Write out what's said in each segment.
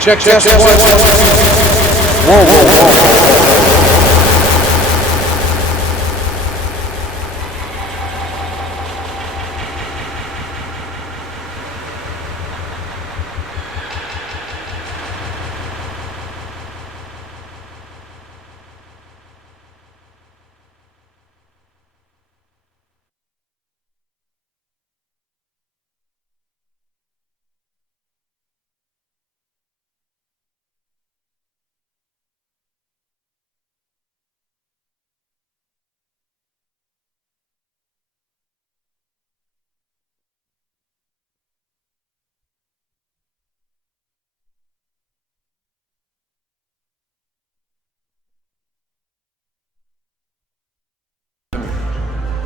Check, test, one, two. Whoa.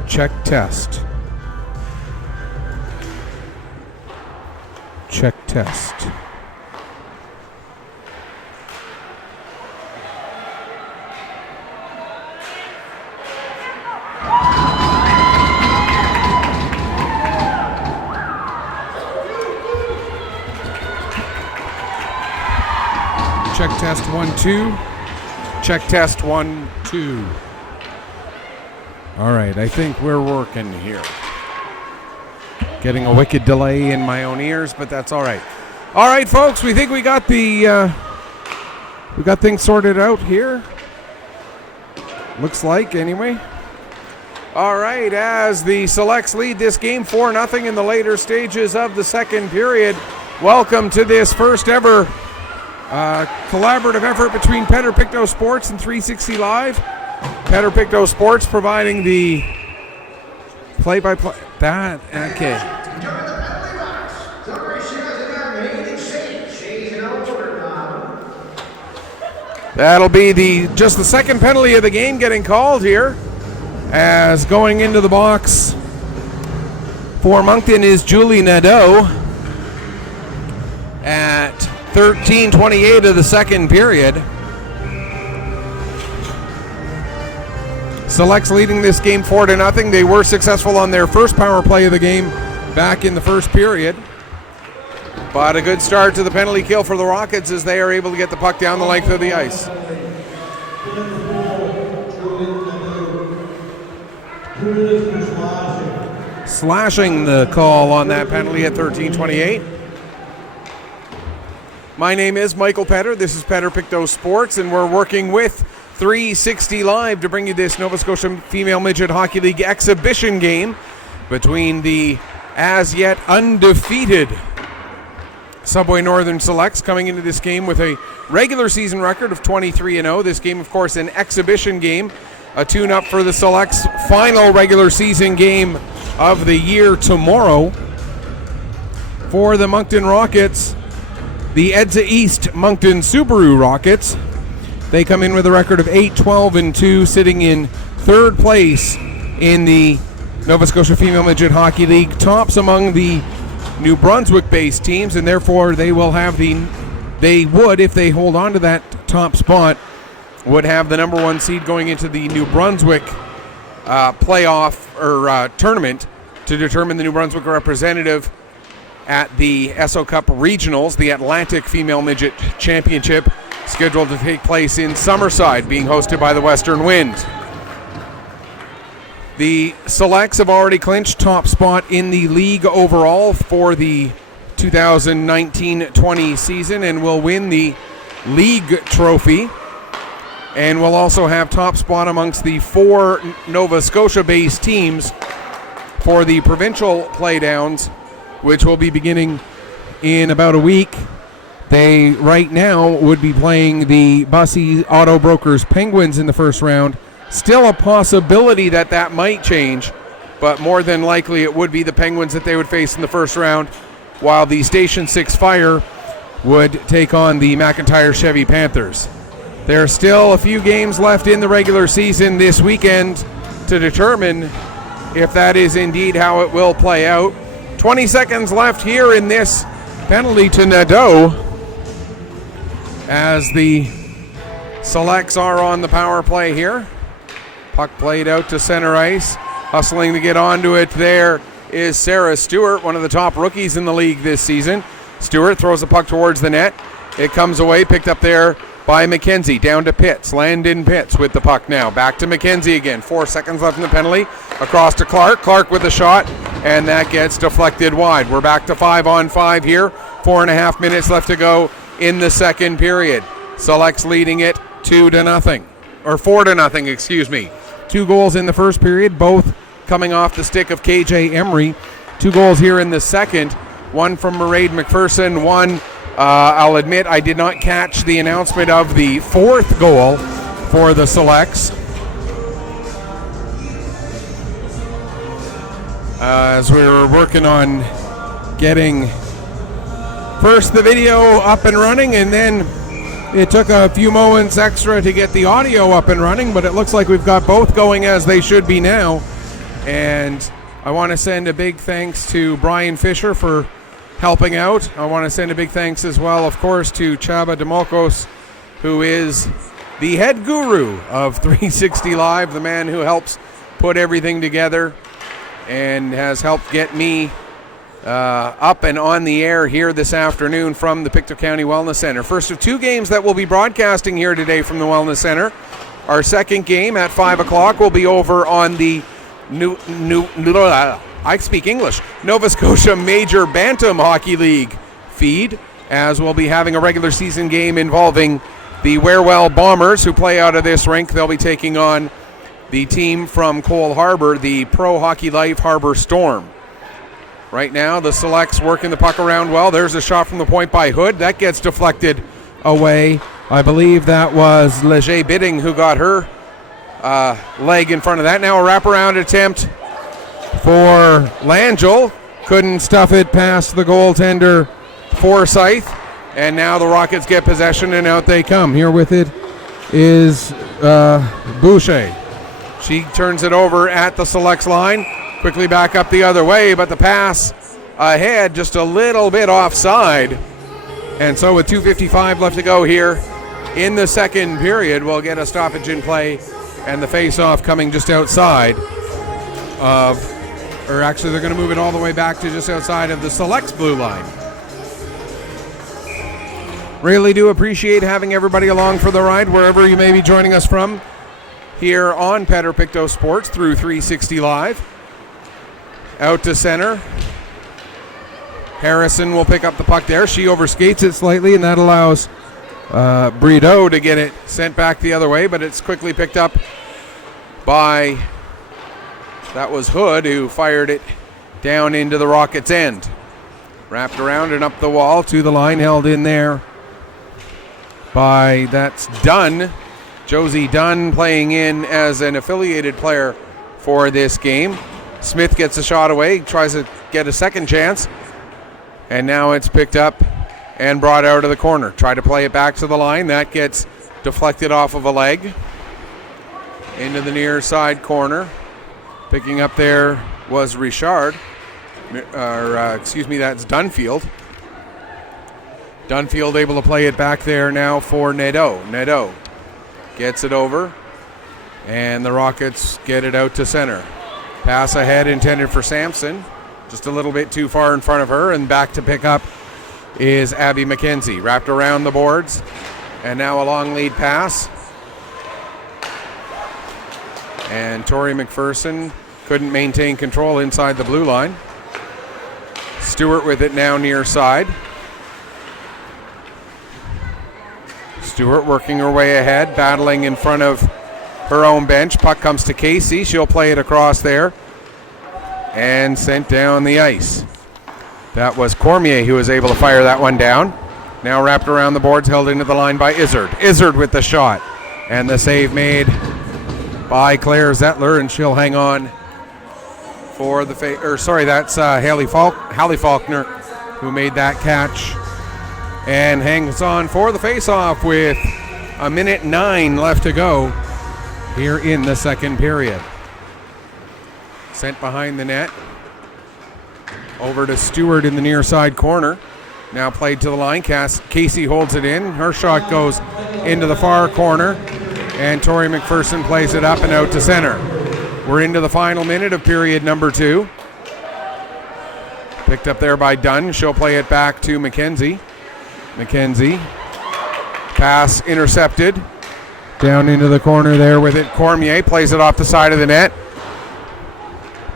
Check test. Check test. Check test 1 2. Check test 1 2. All right, I think we're working here. Getting a wicked delay in my own ears, but that's all right. All right, folks, we think we got the we got things sorted out here. Looks like, anyway. All right, as the Selects lead this game 4-0 in the later stages of the second period. Welcome to this first ever collaborative effort between Pictou Sports and 360 Live. Pictou Sports providing the play-by-play. That, okay. That'll be just the second penalty of the game getting called here, as going into the box for Moncton is Julie Nadeau at 13:28 of the second period. Selects leading this game 4-0. They were successful on their first power play of the game back in the first period. But a good start to the penalty kill for the Rockets as they are able to get the puck down the length of the ice. Slashing the call on that penalty at 13:28. My name is Michael Petter. This is Pictou Sports, and we're working with 360 Live to bring you this Nova Scotia Female Midget Hockey League exhibition game between the as yet undefeated Subway Northern Selects, coming into this game with a regular season record of 23-0. This game, of course, an exhibition game, a tune-up for the Selects' final regular season game of the year tomorrow. For the Moncton Rockets, the EDSA East Moncton Subaru Rockets, they come in with a record of 8-12-2, sitting in third place in the Nova Scotia Female Midget Hockey League, tops among the New Brunswick-based teams, and therefore they would, if they hold on to that top spot, would have the number one seed going into the New Brunswick playoff or tournament to determine the New Brunswick representative at the Esso Cup Regionals, the Atlantic Female Midget Championship, scheduled to take place in Summerside, being hosted by the Western Wind. The Selects have already clinched top spot in the league overall for the 2019-20 season and will win the league trophy, and will also have top spot amongst the 4 Nova Scotia-based teams for the provincial playdowns, which will be beginning in about a week. They right now would be playing the Bussy Auto Brokers Penguins in the first round. Still a possibility that might change, but more than likely it would be the Penguins that they would face in the first round, while the Station 6 Fire would take on the McIntyre Chevy Panthers. There are still a few games left in the regular season this weekend to determine if that is indeed how it will play out. 20 seconds left here in this penalty to Nadeau, as the Selects are on the power play here. Puck played out to center ice. Hustling to get onto it there is Sarah Stewart, one of the top rookies in the league this season. Stewart throws the puck towards the net. It comes away, picked up there by McKenzie. Down to Pitts. Landon Pitts with the puck now. Back to McKenzie again. 4 seconds left in the penalty. Across to Clark. Clark with a shot, and that gets deflected wide. We're back to 5-on-5 here. 4.5 minutes left to go in the second period. Selects leading it 2-0. Or 4-0, excuse me. 2 goals in the first period, both coming off the stick of KJ Emery. 2 goals here in the second. One from Mairead McPherson, one, I'll admit I did not catch the announcement of the 4th goal for the Selects. As we were working on getting first the video up and running, and then it took a few moments extra to get the audio up and running, but it looks like we've got both going as they should be now. And I want to send a big thanks to Brian Fisher for helping out. I want to send a big thanks as well, of course, to Chaba Demokos, who is the head guru of 360 Live, the man who helps put everything together and has helped get me up and on the air here this afternoon from the Pictou County Wellness Center. First of 2 games that we'll be broadcasting here today from the Wellness Center. Our second game at 5 o'clock will be over on the I speak English. Nova Scotia Major Bantam Hockey League feed, as we'll be having a regular season game involving the Warewell Bombers, who play out of this rink. They'll be taking on the team from Cole Harbour, the Pro Hockey Life Harbour Storm. Right now, the Selects working the puck around well. There's a shot from the point by Hood. That gets deflected away. I believe that was Leger Bidding who got her leg in front of that. Now a wraparound attempt for Langell. Couldn't stuff it past the goaltender Forsyth. And now the Rockets get possession, and out they come. Here with it is Boucher. She turns it over at the Selects line. Quickly back up the other way, but the pass ahead just a little bit offside. And so with 2:55 left to go here in the second period, we'll get a stoppage in play, and the face-off coming just outside of, or actually they're going to move it all the way back to just outside of the Selects blue line. Really do appreciate having everybody along for the ride, wherever you may be joining us from, here on Petter Pictou Sports through 360 Live. Out to center. Harrison will pick up the puck there. She overskates it slightly, and that allows Brideau to get it sent back the other way, but it's quickly picked up by, that was Hood, who fired it down into the Rockets' end. Wrapped around and up the wall to the line, held in there by, that's Dunn. Josie Dunn playing in as an affiliated player for this game. Smith gets a shot away, tries to get a second chance, and now it's picked up and brought out of the corner. Try to play it back to the line. That gets deflected off of a leg into the near side corner. Picking up there was Richard, that's Dunfield. Dunfield able to play it back there now for Nadeau. Nadeau gets it over, and the Rockets get it out to center. Pass ahead intended for Sampson. Just a little bit too far in front of her, and back to pick up is Abby McKenzie. Wrapped around the boards, and now a long lead pass. And Tori McPherson couldn't maintain control inside the blue line. Stewart with it now near side. Stewart working her way ahead, battling in front of her own bench. Puck comes to Casey. She'll play it across there and sent down the ice. That was Cormier who was able to fire that one down. Now wrapped around the boards, held into the line by Izzard. Izzard with the shot, and the save made by Claire Zettler, and she'll hang on for the that's Hallie Faulkner who made that catch and hangs on for the face-off with 1:09 left to go here in the second period. Sent behind the net. Over to Stewart in the near side corner. Now played to the line. Casey holds it in. Her shot goes into the far corner, and Tori McPherson plays it up and out to center. We're into the final minute of period number 2. Picked up there by Dunn. She'll play it back to McKenzie. McKenzie Pass intercepted. Down into the corner there with it. Cormier plays it off the side of the net.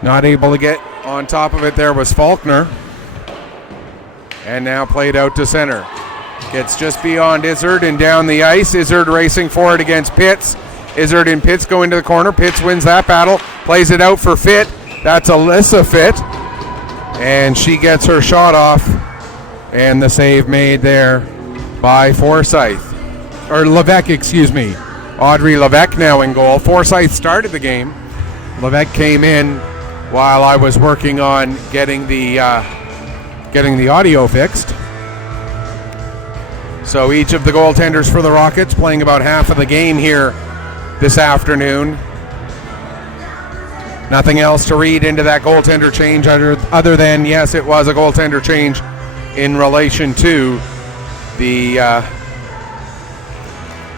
Not able to get on top of it there was Faulkner. And now played out to center. Gets just beyond Izzard and down the ice. Izzard racing forward against Pitts. Izzard and Pitts go into the corner. Pitts wins that battle. Plays it out for Fitt. That's Alyssa Fitt. And she gets her shot off. And the save made there by Forsyth. Or Levesque, excuse me. Audrey Levesque now in goal. Forsyth started the game. Levesque came in while I was working on getting the audio fixed. So each of the goaltenders for the Rockets playing about half of the game here this afternoon. Nothing else to read into that goaltender change other than, yes, it was a goaltender change in relation to the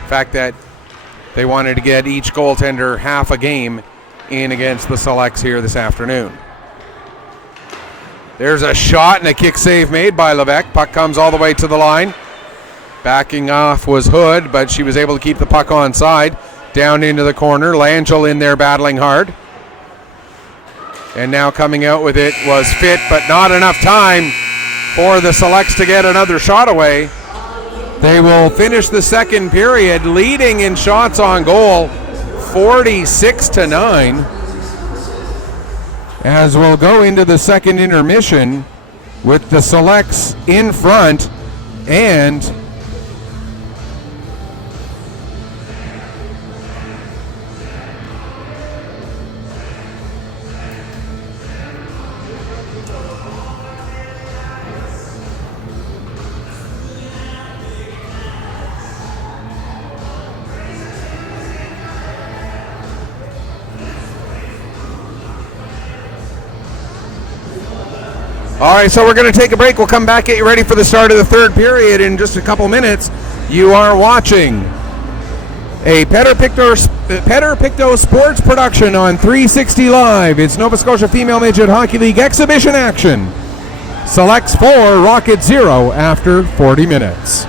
fact that they wanted to get each goaltender half a game in against the Selects here this afternoon. There's a shot and a kick save made by Levesque. Puck comes all the way to the line. Backing off was Hood, but she was able to keep the puck onside. Down into the corner. Langell in there battling hard. And now coming out with it was Fitt, but not enough time for the Selects to get another shot away. They will finish the second period leading in shots on goal 46-9. As we'll go into the second intermission with the Selects in front and all right, so we're going to take a break. We'll come back, get you ready for the start of the third period in just a couple minutes. You are watching a Pictou Sports production on 360 Live. It's Nova Scotia Female Midget Hockey League exhibition action. Selects 4, Rockets 0 after 40 minutes.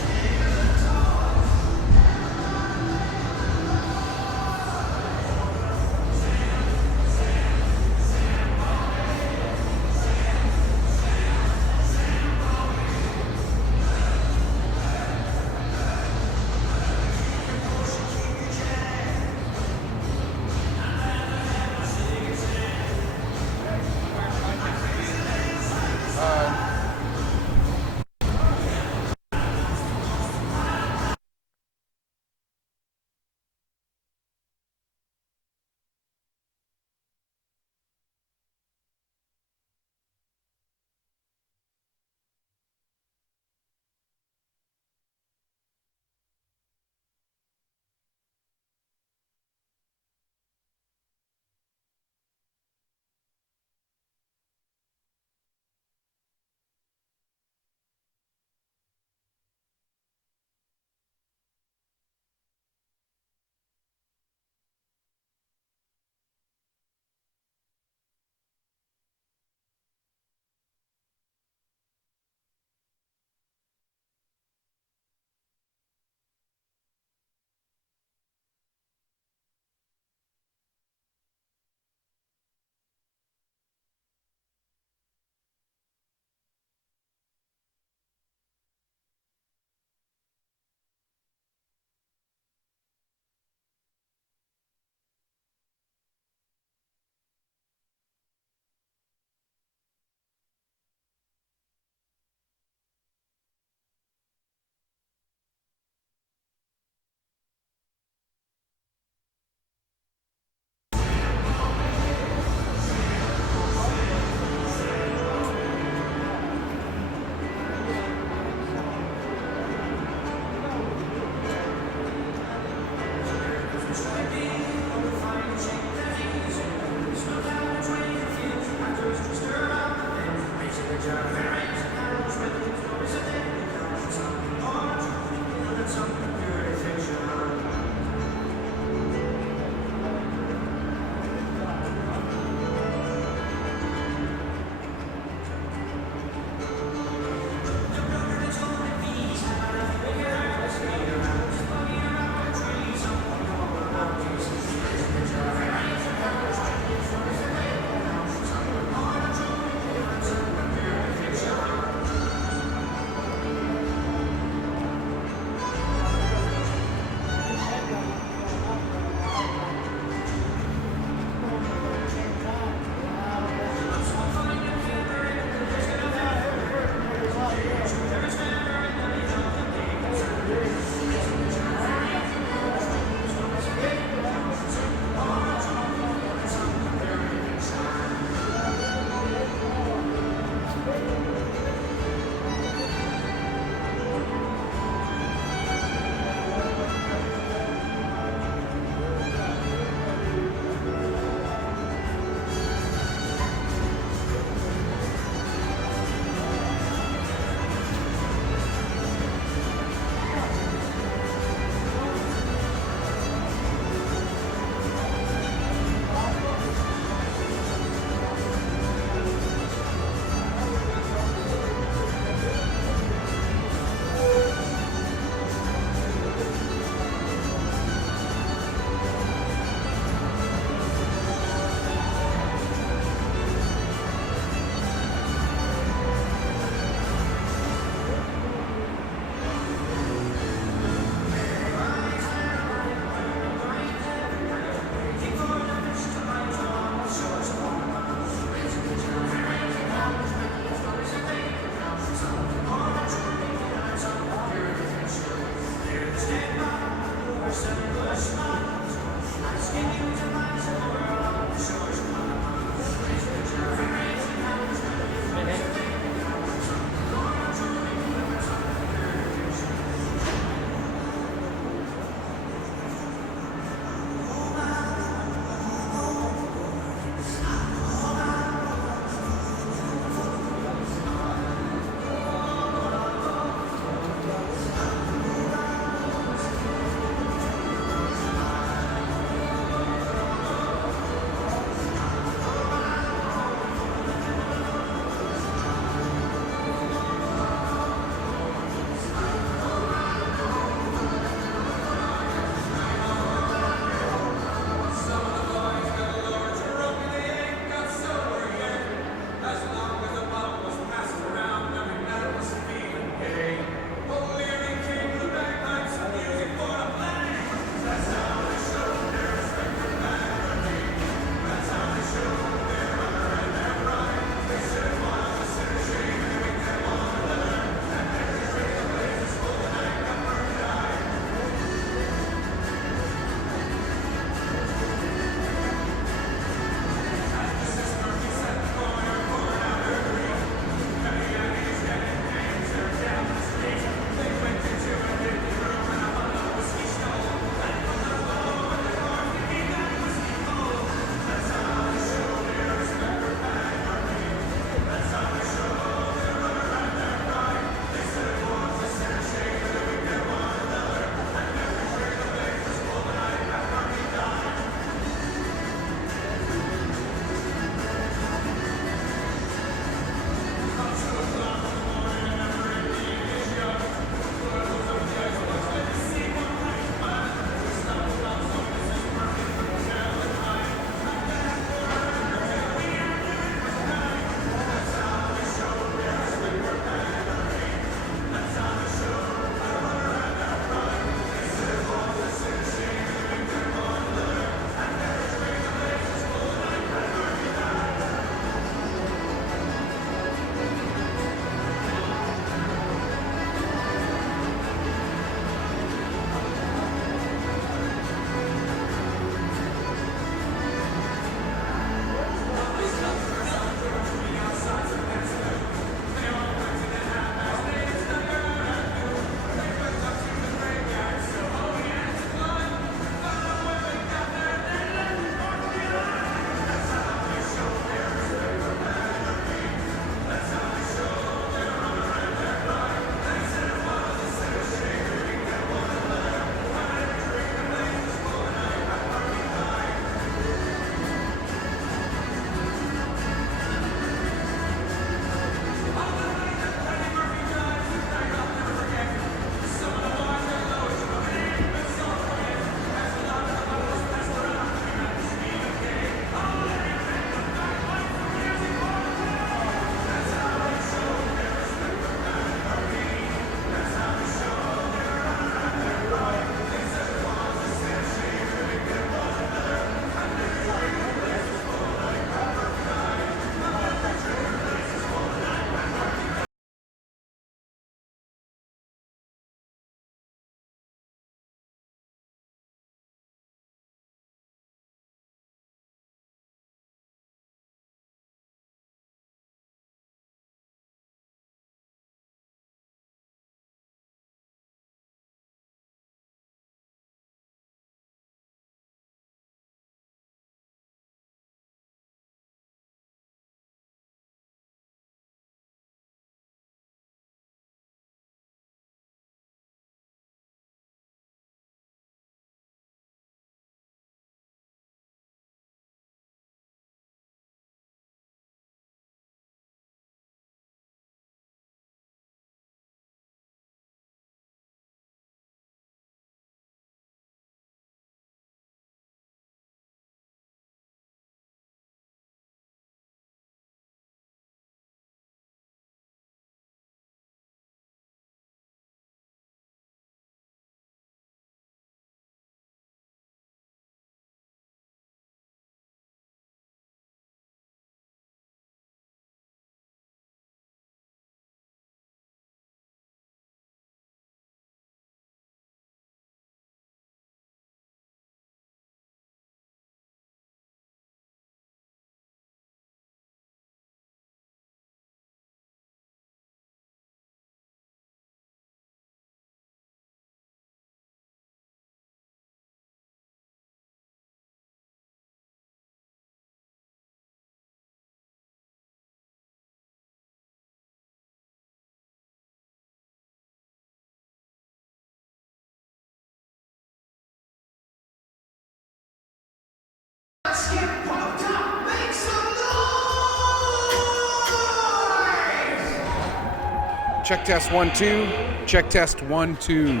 Check test 1 2. Check test 1 2.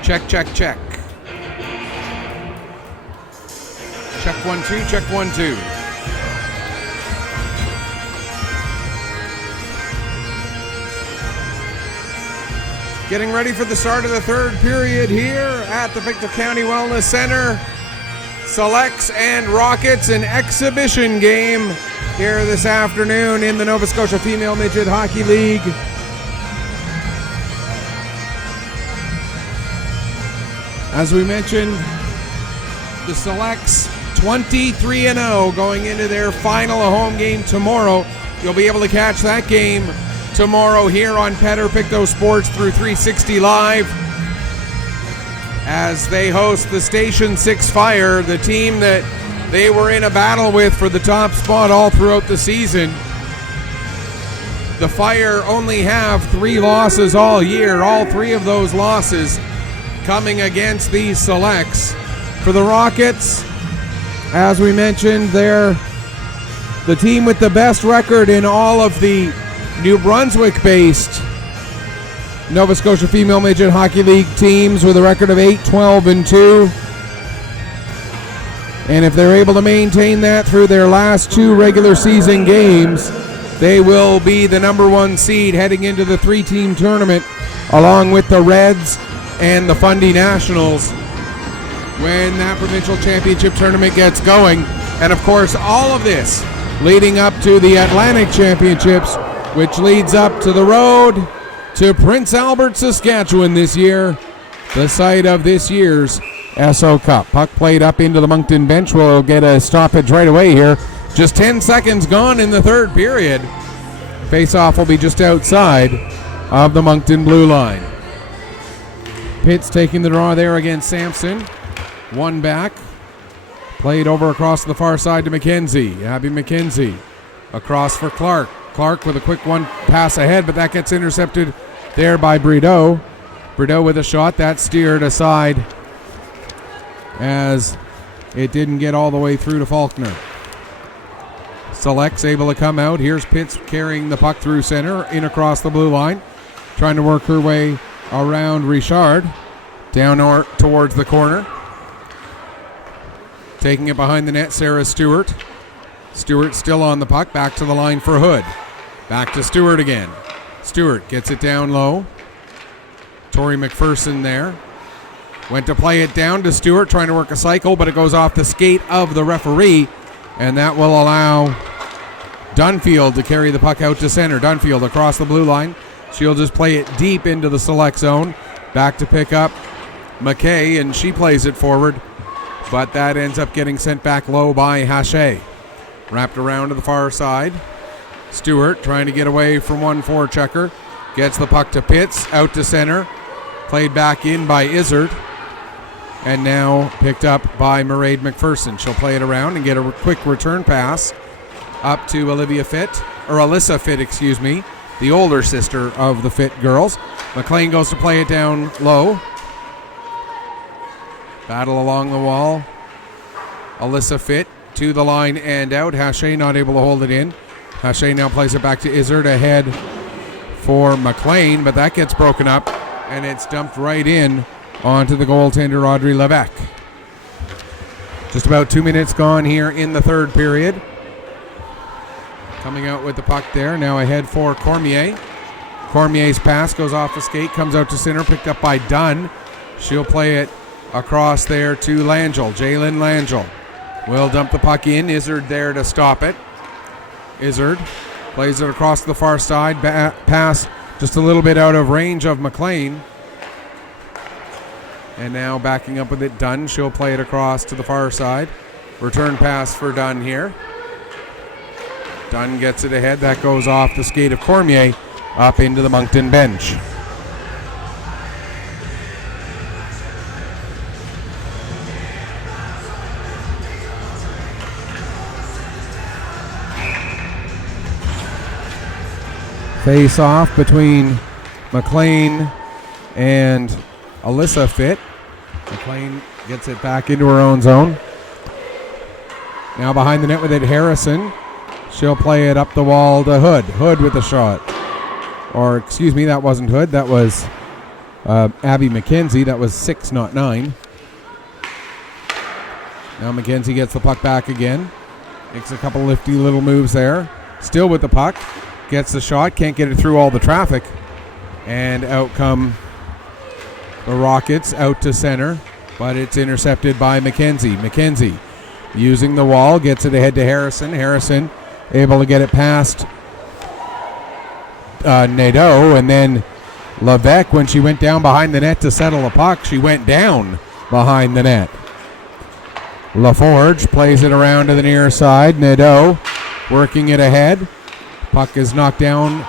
Check check check. Check 1 2. Check 1 2. Getting ready for the start of the third period here at the Pictou County Wellness Center. Selects and Rockets, an exhibition game here this afternoon in the Nova Scotia Female Midget Hockey League. As we mentioned, the Selects 23-0 going into their final home game tomorrow. You'll be able to catch that game tomorrow here on Pictou Sports through 360 Live as they host the Station 6 Fire, the team that they were in a battle with for the top spot all throughout the season. The Fire only have 3 losses all year, all 3 of those losses coming against these Selects. For the Rockets, as we mentioned, they're the team with the best record in all of the New Brunswick-based Nova Scotia Female Midget Hockey League teams with a record of 8-12-2. And if they're able to maintain that through their last 2 regular season games, they will be the number 1 seed heading into the 3-team tournament, along with the Reds and the Fundy Nationals when that provincial championship tournament gets going. And of course, all of this leading up to the Atlantic Championships, which leads up to the road to Prince Albert, Saskatchewan this year, the site of this year's SO Cup. Puck played up into the Moncton bench. We'll get a stoppage right away here. Just 10 seconds gone in the third period. Face-off will be just outside of the Moncton blue line. Pitts taking the draw there against Sampson. 1 back. Played over across the far side to McKenzie. Abby McKenzie across for Clark. Clark with a quick one pass ahead, but that gets intercepted there by Brideau. Brideau with a shot that steered aside as it didn't get all the way through to Faulkner. Select's able to come out. Here's Pitts carrying the puck through center, in across the blue line, trying to work her way around Richard, down towards the corner. Taking it behind the net, Sarah Stewart. Stewart still on the puck, back to the line for Hood. Back to Stewart again. Stewart gets it down low. Tori McPherson there. Went to play it down to Stewart, trying to work a cycle, but it goes off the skate of the referee, and that will allow Dunfield to carry the puck out to center. Dunfield across the blue line. She'll just play it deep into the select zone. Back to pick up McKay, and she plays it forward, but that ends up getting sent back low by Hache. Wrapped around to the far side. Stewart trying to get away from 1-4 checker. Gets the puck to Pitts, out to center. Played back in by Izzard. And now picked up by Mairead McPherson. She'll play it around and get a quick return pass up to Alyssa Fitt, the older sister of the Fitt girls. McLean goes to play it down low. Battle along the wall. Alyssa Fitt to the line and out. Hache not able to hold it in. Hache now plays it back to Izzard, ahead for McLean, but that gets broken up and it's dumped right in onto the goaltender Audrey Levesque. Just about 2 minutes gone here in the third period. Coming out with the puck there, now ahead for Cormier. Cormier's pass goes off the skate, comes out to center, picked up by Dunn. She'll play it across there to Langell. Jalen Langell will dump the puck in. Izzard there to stop it. Izzard plays it across the far side. Pass just a little bit out of range of McLean. And now backing up with it, Dunn. She'll play it across to the far side. Return pass for Dunn here. Dunn gets it ahead. That goes off the skate of Cormier up into the Moncton bench. Face off between McLean and Alyssa Fitt. McLean gets it back into her own zone. Now behind the net with it, Harrison. She'll play it up the wall to Hood. Hood with the shot. Or, excuse me, that wasn't Hood. That was Abby McKenzie. That was 6, not 9. Now McKenzie gets the puck back again. Makes a couple lifty little moves there. Still with the puck. Gets the shot. Can't get it through all the traffic. And out come the Rockets out to center. But it's intercepted by McKenzie. McKenzie using the wall. Gets it ahead to Harrison. Harrison able to get it past Nadeau. And then Levesque, when she went down behind the net to settle the puck, she went down behind the net. LaForge plays it around to the near side. Nadeau working it ahead. Puck is knocked down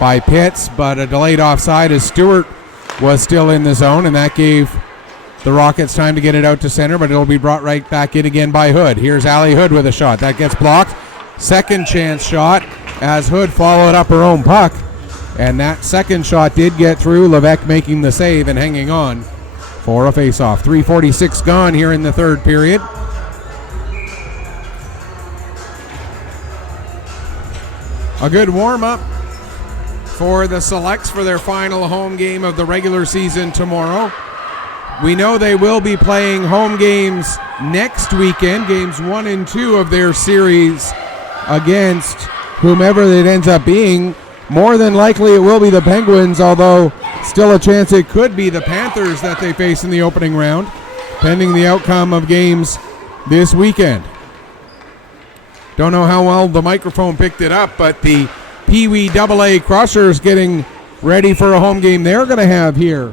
by Pitts, but a delayed offside as Stewart was still in the zone, and that gave the Rockets time to get it out to center, but it'll be brought right back in again by Hood. Here's Allie Hood with a shot. That gets blocked. Second chance shot as Hood followed up her own puck, and that second shot did get through. Levesque making the save and hanging on for a faceoff. 3:46 gone here in the third period. A good warm-up for the Selects for their final home game of the regular season tomorrow. We know they will be playing home games next weekend, games 1 and 2 of their series against whomever it ends up being. More than likely it will be the Penguins, although still a chance it could be the Panthers that they face in the opening round, pending the outcome of games this weekend. Don't know how well the microphone picked it up, but the Pee Wee AA Crushers getting ready for a home game they're going to have here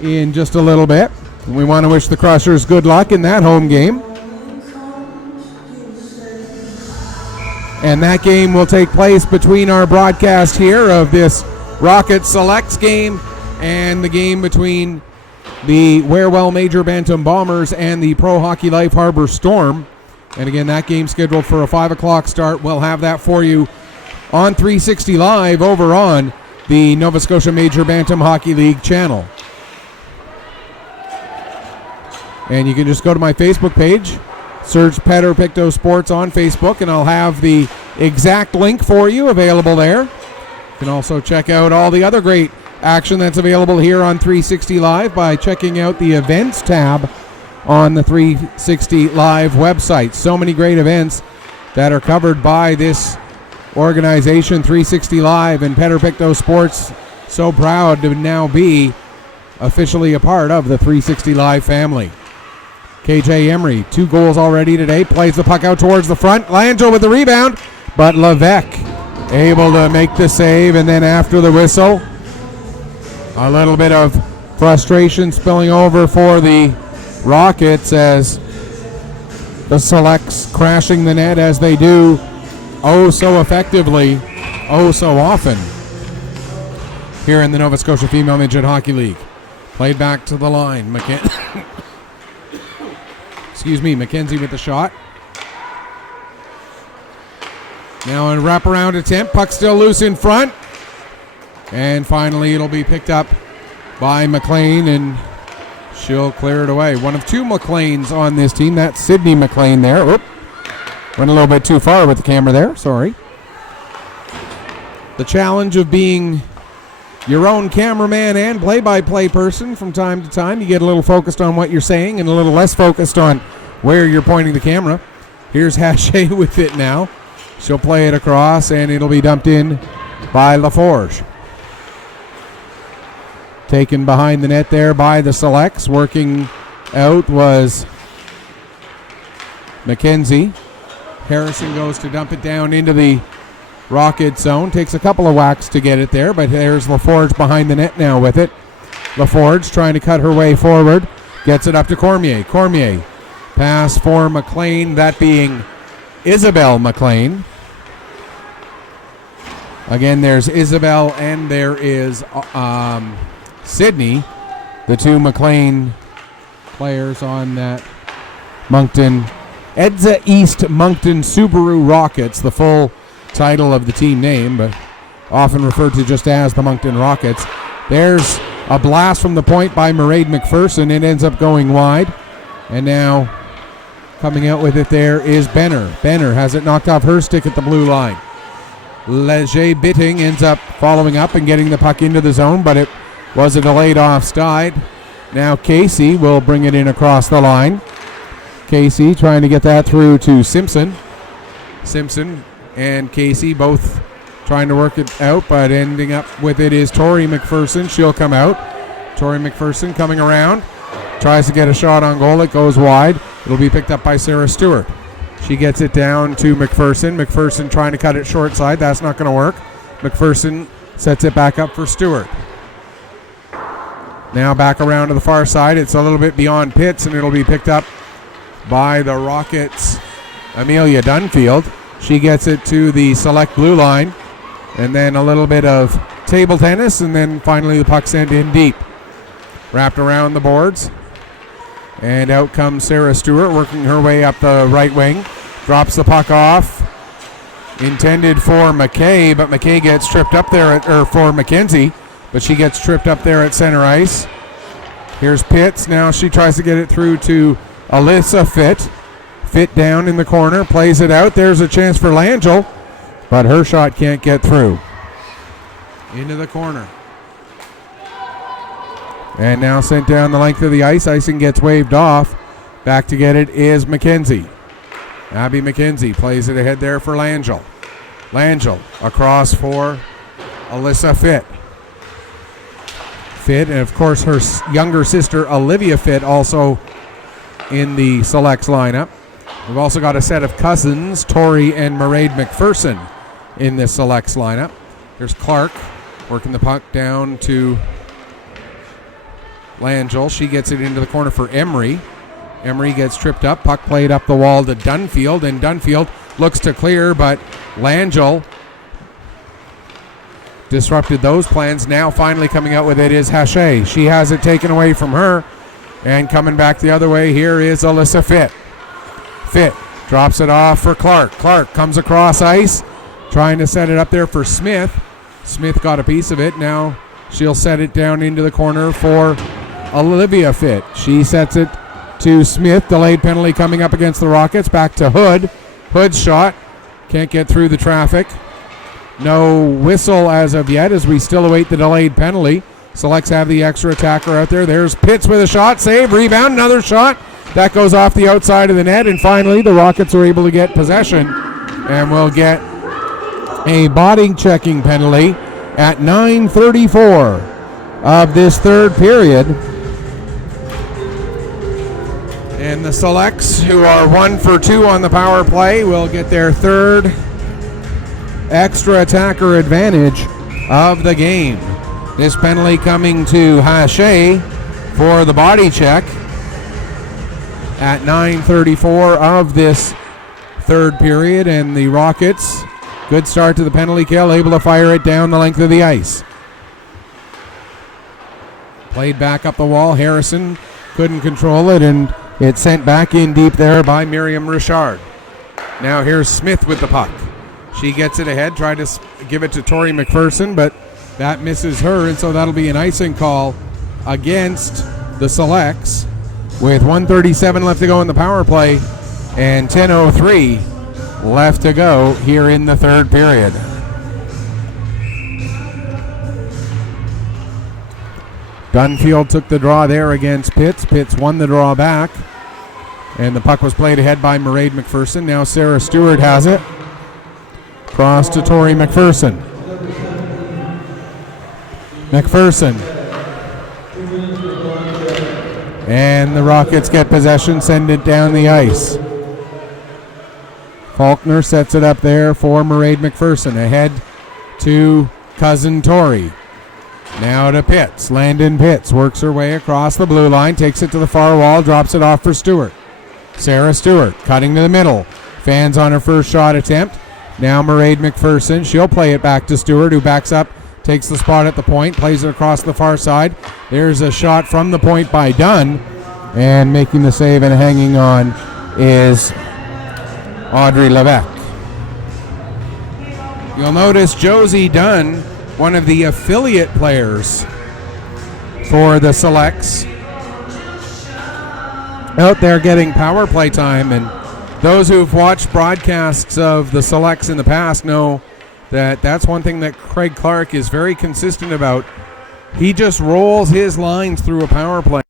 in just a little bit. We want to wish the Crushers good luck in that home game. And that game will take place between our broadcast here of this Rocket Selects game and the game between the Warewell Major Bantam Bombers and the Pro Hockey Life Harbor Storm. And again, that game scheduled for a 5 o'clock start. We'll have that for you on 360 Live over on the Nova Scotia Major Bantam Hockey League channel. And you can just go to my Facebook page, search Petter Pictou Sports on Facebook, and I'll have the exact link for you available there. You can also check out all the other great action that's available here on 360 Live by checking out the events tab on the 360 Live website. So many great events that are covered by this organization, 360 Live, and Petter Pictou Sports. So proud to now be officially a part of the 360 Live family. KJ Emery, 2 goals already today, plays the puck out towards the front. Langell with the rebound, but Levesque able to make the save, and then after the whistle, a little bit of frustration spilling over for the Rockets as the Selects crashing the net as they do oh so effectively, oh so often here in the Nova Scotia Female Midget Hockey League. Played back to the line. McKenzie with the shot. Now a wraparound attempt. Puck still loose in front. And finally it'll be picked up by McLean, and she'll clear it away. One of 2 McLeans on this team. That's Sydney McLean there. Oop. Went a little bit too far with the camera there. Sorry. The challenge of being your own cameraman and play-by-play person from time to time. You get a little focused on what you're saying and a little less focused on where you're pointing the camera. Here's Hache with it now. She'll play it across, and it'll be dumped in by LaForge. Taken behind the net there by the Selects. Working out was McKenzie. Harrison goes to dump it down into the Rocket zone. Takes a couple of whacks to get it there, but there's LaForge behind the net now with it. LaForge trying to cut her way forward. Gets it up to Cormier. Cormier. Pass for McLean, that being Isabel McLean. Again, there's Isabel and there is Sydney, the 2 McLean players on that Moncton, Edza East Moncton Subaru Rockets, the full title of the team name, but often referred to just as the Moncton Rockets. There's a blast from the point by Mairead McPherson. It ends up going wide. And now coming out with it there is Benner. Benner has it knocked off her stick at the blue line. Leger Bitting ends up following up and getting the puck into the zone, but it was a delayed offside. Now Casey will bring it in across the line. Casey trying to get that through to Simpson. Simpson and Casey both trying to work it out, but ending up with it is Tori McPherson. She'll come out. Tori McPherson coming around. Tries to get a shot on goal. It goes wide. It'll be picked up by Sarah Stewart. She gets it down to McPherson. McPherson trying to cut it short side. That's not going to work. McPherson sets it back up for Stewart. Now back around to the far side. It's a little bit beyond Pitts, and it'll be picked up by the Rockets' Amelia Dunfield. She gets it to the select blue line, and then a little bit of table tennis, and then finally the puck sent in deep. Wrapped around the boards, and out comes Sarah Stewart working her way up the right wing. Drops the puck off. Intended for McKay, but McKay gets tripped up there, for McKenzie, but she gets tripped up there at center ice. Here's Pitts. Now she tries to get it through to Alyssa Fitt. Fitt down in the corner, plays it out. There's a chance for Langell, but her shot can't get through. Into the corner. And now sent down the length of the ice. Icing gets waved off. Back to get it is McKenzie. Abby McKenzie plays it ahead there for Langell. Langell across for Alyssa Fitt. Fitt, and of course her younger sister Olivia Fitt also in the selects lineup. We've also got a set of cousins, Tori and Mairead McPherson, in this selects lineup. There's Clark working the puck down to Langell. She gets it into the corner for Emery. Emery gets tripped up. Puck played up the wall to Dunfield, and Dunfield looks to clear, but Langell disrupted those plans. Now finally coming out with it is Hache. She has it taken away from her, and coming back the other way here is Alyssa Fitt. Fitt drops it off for Clark. Clark comes across ice, trying to set it up there for Smith. Smith got a piece of it. Now she'll set it down into the corner for Olivia Fitt. She sets it to Smith. Delayed penalty coming up against the Rockets. Back to Hood. Hood's shot can't get through the traffic. No whistle as of yet, as we still await the delayed penalty. Selects have the extra attacker out there. There's Pitts with a shot. Save. Rebound. Another shot. That goes off the outside of the net. And finally, the Rockets are able to get possession and will get a body checking penalty at 9:34 of this third period. And the Selects, who are 1 for 2 on the power play, will get their third extra attacker advantage of the game. This penalty coming to Hache for the body check at 9:34 of this third period. And the Rockets, good start to the penalty kill, able to fire it down the length of the ice. Played back up the wall. Harrison couldn't control it, and it's sent back in deep there by Miriam Richard. Now here's Smith with the puck. She gets it ahead, tried to give it to Tori McPherson, but that misses her, and so that'll be an icing call against the Selects with 1:37 left to go in the power play and 10:03 left to go here in the third period. Dunfield took the draw there against Pitts. Pitts won the draw back, and the puck was played ahead by Mairead McPherson. Now Sarah Stewart has it. Cross to Tori McPherson. McPherson. And the Rockets get possession, send it down the ice. Faulkner sets it up there for Mairead McPherson. Ahead to cousin Tori. Now to Pitts. Landon Pitts works her way across the blue line, takes it to the far wall, drops it off for Stewart. Sarah Stewart cutting to the middle. Fans on her first shot attempt. Now Mairead McPherson. She'll play it back to Stewart, who backs up, takes the spot at the point, plays it across the far side. There's a shot from the point by Dunn, and making the save and hanging on is Audrey Levesque. You'll notice Josie Dunn, one of the affiliate players for the Selects, out there getting power play time. And those who've watched broadcasts of the Selects in the past know That's one thing that Craig Clark is very consistent about. He just rolls his lines through a power play.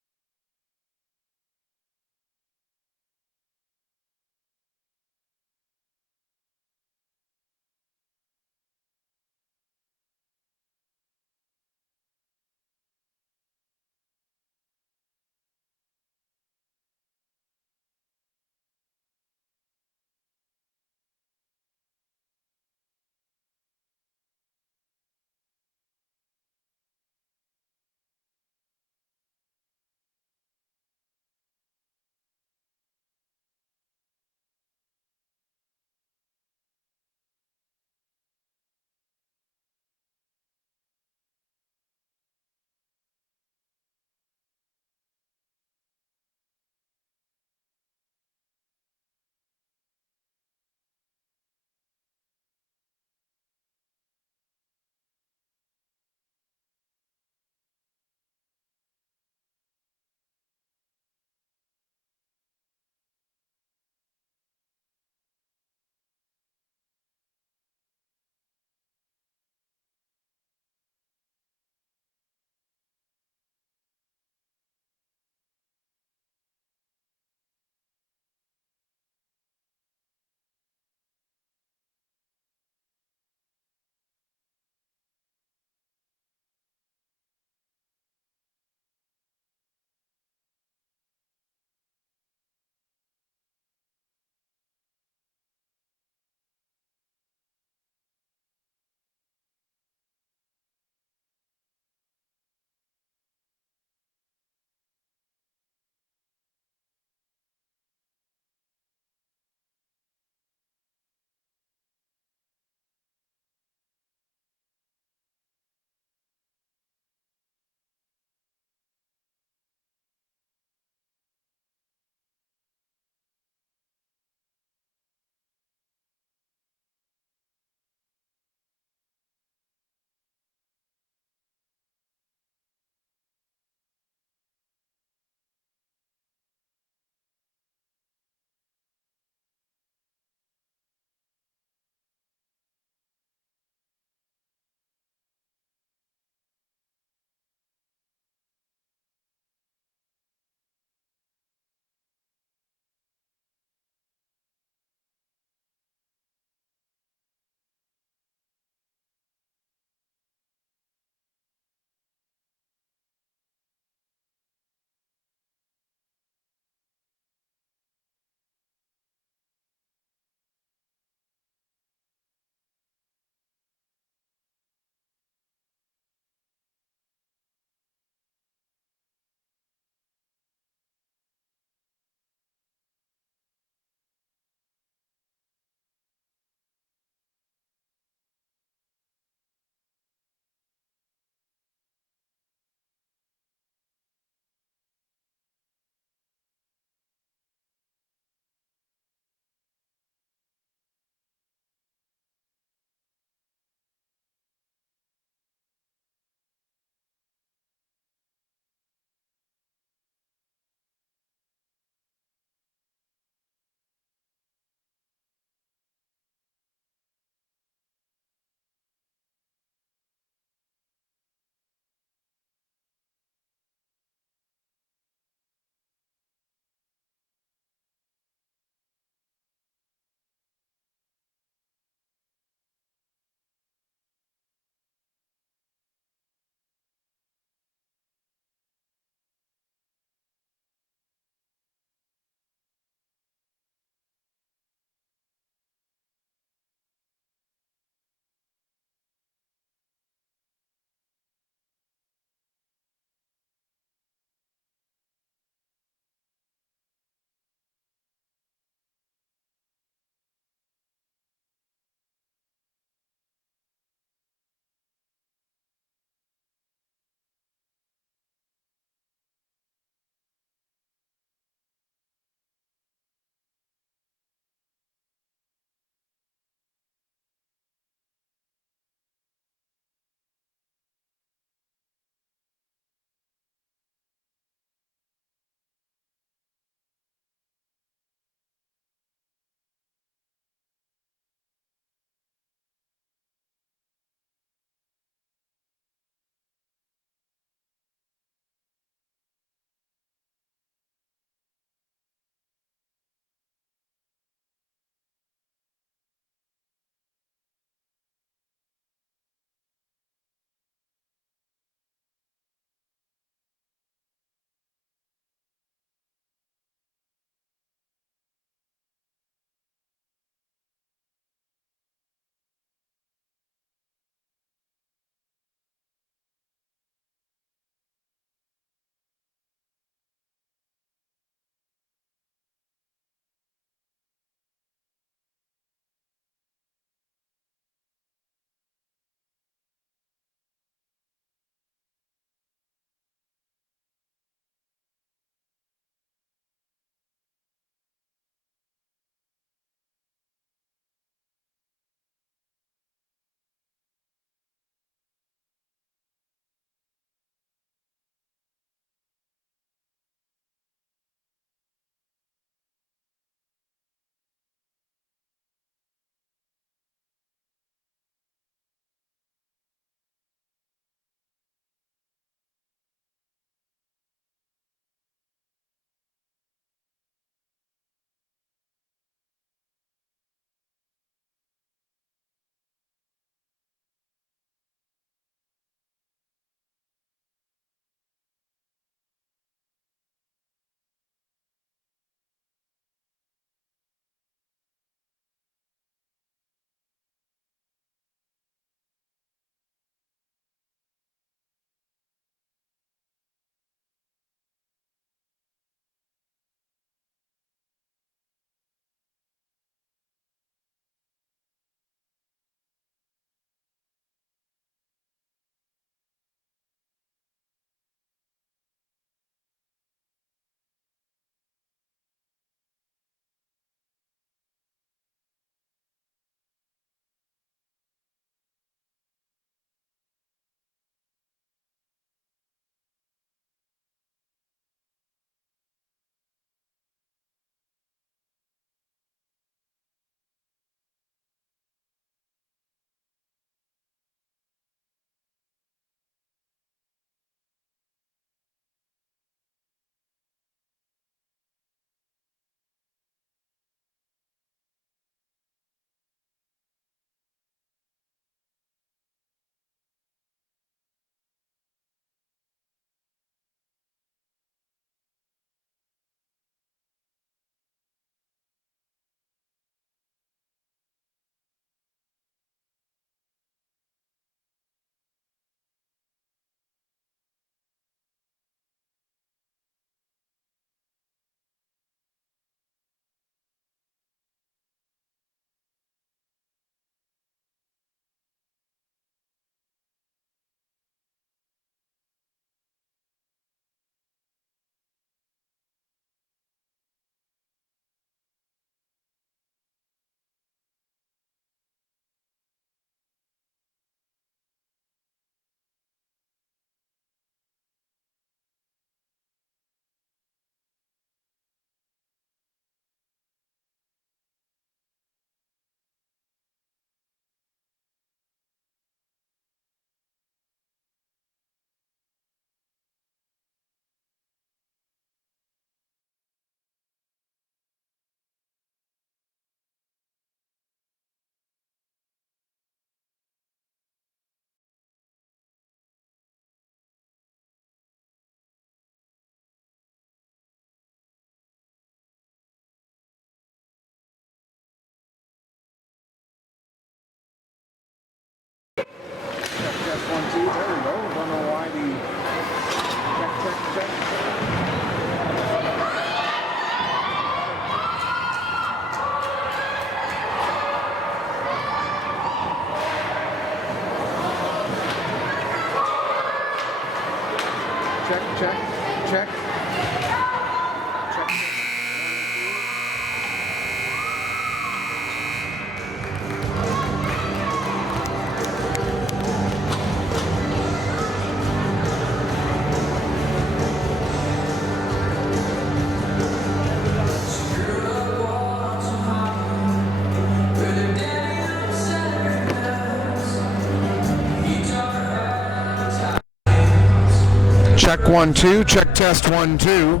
1-2. Check test 1-2.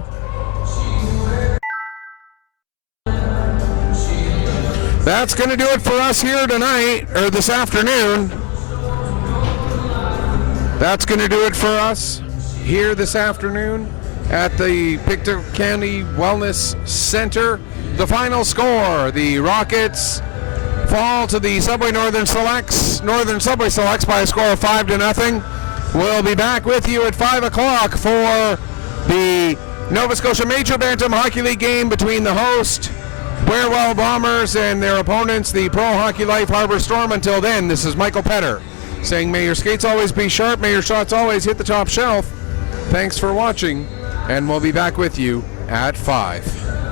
That's going to do it for us here tonight, or this afternoon. That's going to do it for us here this afternoon at the Pictou County Wellness Center. The final score, the Rockets fall to the Northern Subway Selects by a score of 5-0. We'll be back with you at 5 o'clock for the Nova Scotia Major Bantam Hockey League game between the host Warewell Bombers and their opponents, the Pro Hockey Life Harbor Storm. Until then, this is Michael Petter saying may your skates always be sharp, may your shots always hit the top shelf. Thanks for watching, and we'll be back with you at 5.